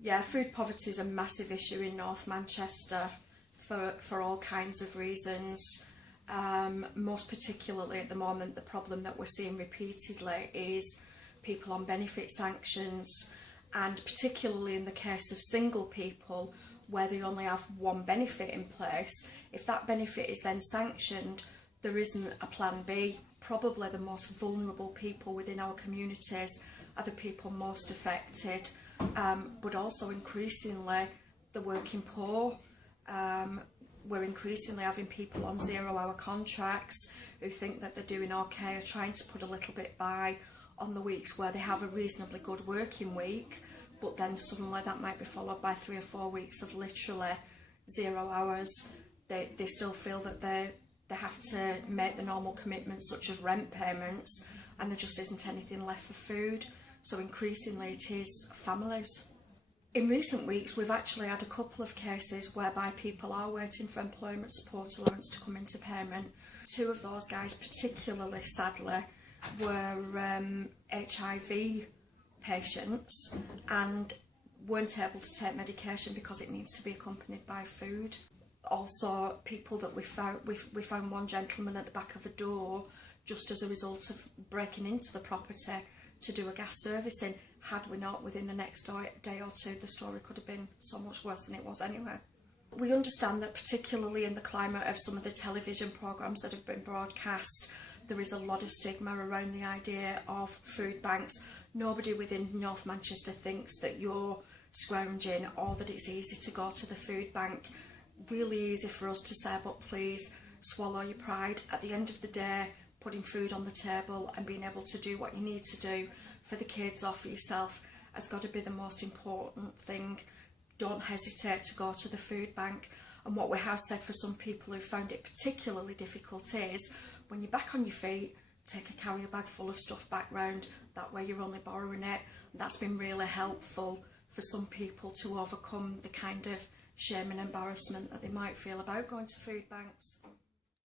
Yeah, food poverty is a massive issue in North Manchester for all kinds of reasons. Most particularly at the moment, the problem that we're seeing repeatedly is people on benefit sanctions, and particularly in the case of single people where they only have one benefit in place. If that benefit is then sanctioned, there isn't a plan B. Probably the most vulnerable people within our communities are the people most affected, but also increasingly the working poor. We're increasingly having people on 0-hour contracts who think that they're doing okay, or trying to put a little bit by on the weeks where they have a reasonably good working week, but then suddenly that might be followed by 3 or 4 weeks of literally 0 hours. They still feel that they have to make the normal commitments such as rent payments, and there just isn't anything left for food. So increasingly it is families. In recent weeks we've actually had a couple of cases whereby people are waiting for employment support allowance to come into payment. 2 of those guys particularly sadly were HIV patients and weren't able to take medication because it needs to be accompanied by food. Also, people that we found one gentleman at the back of a door just as a result of breaking into the property to do a gas servicing. Had we not, within the next day or two, the story could have been so much worse than it was anyway. We understand that particularly in the climate of some of the television programmes that have been broadcast, there is a lot of stigma around the idea of food banks. Nobody within North Manchester thinks that you're scrounging or that it's easy to go to the food bank. Really easy for us to say, but please swallow your pride. At the end of the day, putting food on the table and being able to do what you need to do for the kids or for yourself has got to be the most important thing. Don't hesitate to go to the food bank. And what we have said for some people who found it particularly difficult is, when you're back on your feet, take a carrier bag full of stuff back round. That way you're only borrowing it. That's been really helpful for some people to overcome the kind of shame and embarrassment that they might feel about going to food banks.